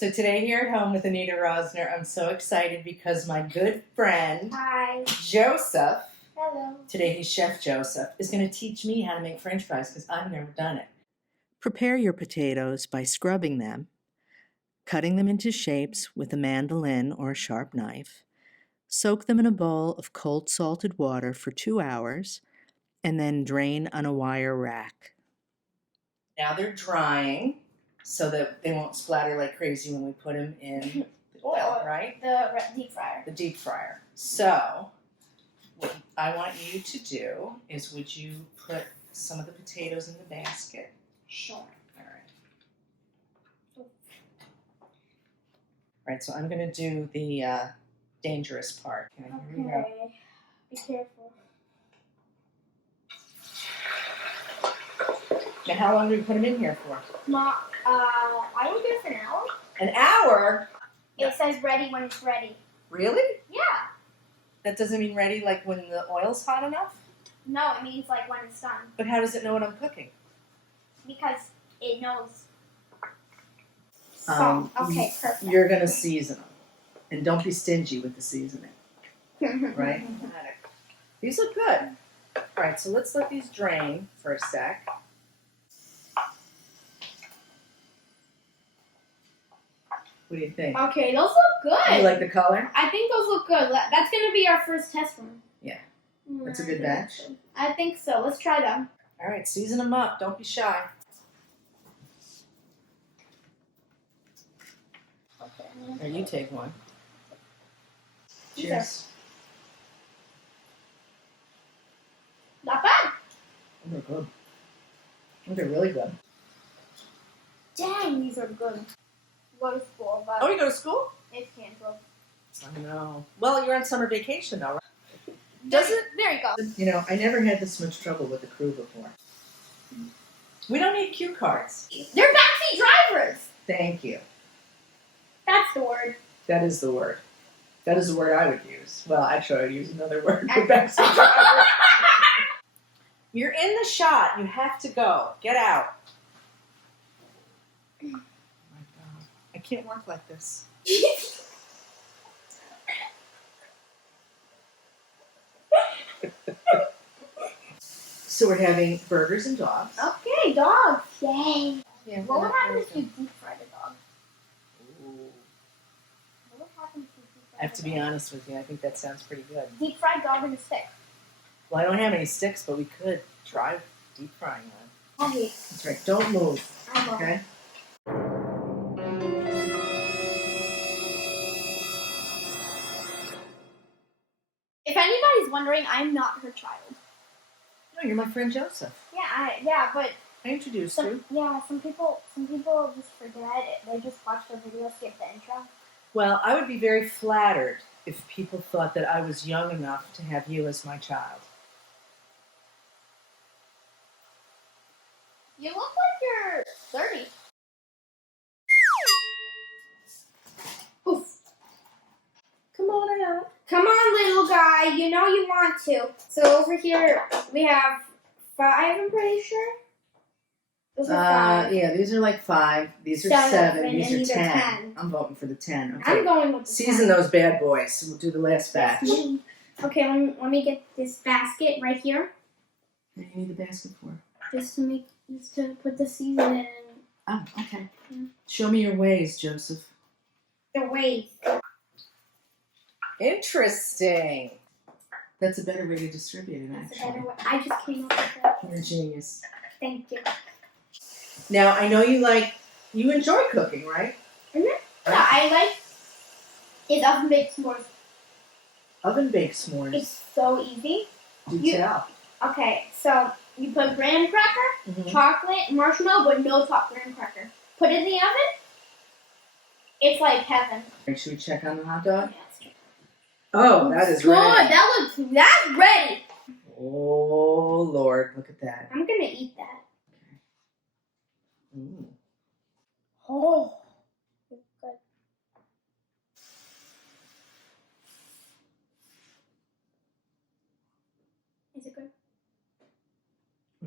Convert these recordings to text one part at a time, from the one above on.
So today here at home with Anita Rosner, I'm so excited because my good friend, Hi. Joseph, Hello. today he's Chef Joseph, is going to teach me how to make French fries because I've never done it. Prepare your potatoes by scrubbing them, cutting them into shapes with a mandolin or a sharp knife. Soak them in a bowl of cold salted water for 2 hours and then drain on a wire rack. Now they're drying so that they won't splatter like crazy when we put them in the oil, right? The deep fryer. The deep fryer. So what I want you to do is, would you put some of the potatoes in the basket? Sure. All right. All right, so I'm going to do the dangerous part. Okay, here we go. Be careful. Now, how long do we put them in here for? I would do it for an hour. An hour? It says ready when it's ready. Really? Yeah. That doesn't mean ready like when the oil's hot enough? No, it means like when it's done. But how does it know what I'm cooking? Because it knows. Okay, perfect. You're going to season them. And don't be stingy with the seasoning. Right? These look good. All right, so let's let these drain for a sec. What do you think? Okay, those look good. You like the color? I think those look good. That's going to be our first test run. Yeah. That's a good batch? I think so. Let's try them. All right, season them up. Don't be shy. Okay. Or you take one. These Cheers. Not bad. They're good. They're really good. Dang, these are good. Go to school, but Oh, you go to school? it's canceled. I know. Well, you're on summer vacation now, right? There you go. You know, I never had this much trouble with the crew before. We don't need cue cards. They're backseat drivers. Thank you. That's the word. That is the word. That is the word I would use. Well, actually, I would use another word for backseat driver. You're in the shot. You have to go. Get out. Oh my God. I can't work like this. So we're having burgers and dogs. Okay, dogs. Yay. Yeah, What would happen if you deep fried a dog? Ooh. What would happen if you deep fried I have to be honest with you. I think that sounds pretty good. Deep fried dog in a stick. Well, I don't have any sticks, but we could try deep frying one. Okay. That's right. Don't move. I will. Okay? If anybody's wondering, I'm not her child. No, you're my friend Joseph. Yeah, but I introduced you. some people just forget it. They just watch the video, skip the intro. Well, I would be very flattered if people thought that I was young enough to have you as my child. You look like you're 30. Oof. Come on out. Come on, little guy. You know you want to. So over here we have 5, I'm pretty sure. Those are 5. Yeah, these are like 5. These are 7. These are 10. I'm voting for the 10. Okay. I'm going with the Season 10. those bad boys. We'll do the last batch. Okay, let me get this basket right here. What do you need the basket for? Just to put the seasoning in. Oh, okay. Yeah. Show me your ways, Joseph. The ways. Interesting. That's a better way to distribute it, That's a actually. better way. I just came up with that. You're a genius. Thank you. Now, I know you enjoy cooking, right? Mm-hmm. Yeah, I like is oven baked s'mores. Oven baked s'mores. It's so easy. Do tell. Okay, so you put graham cracker, chocolate, marshmallow, but no top graham cracker. Put it in the oven. It's like heaven. Should we check on the hot dog? Yeah, Oh, that is good. ready. That's ready. Oh, Lord, look at that. I'm gonna eat that. Ooh. Oh, it's good. Is it good?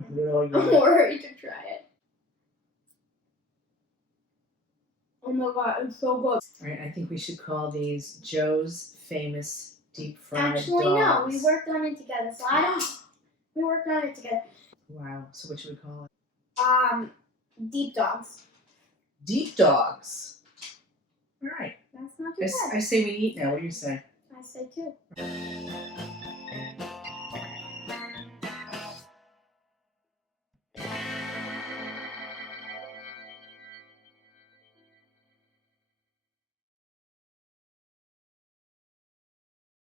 Really I'm good. worried to try it. Oh my god, it's so good. All right, I think we should call these Joe's Famous Deep Fried Actually, Dogs. no, we worked on it together. So I don't. We worked on it together. Wow. So what should we call it? Deep dogs. Deep Dogs. All right. That's not too bad. I say we eat now. What do you say? I say too.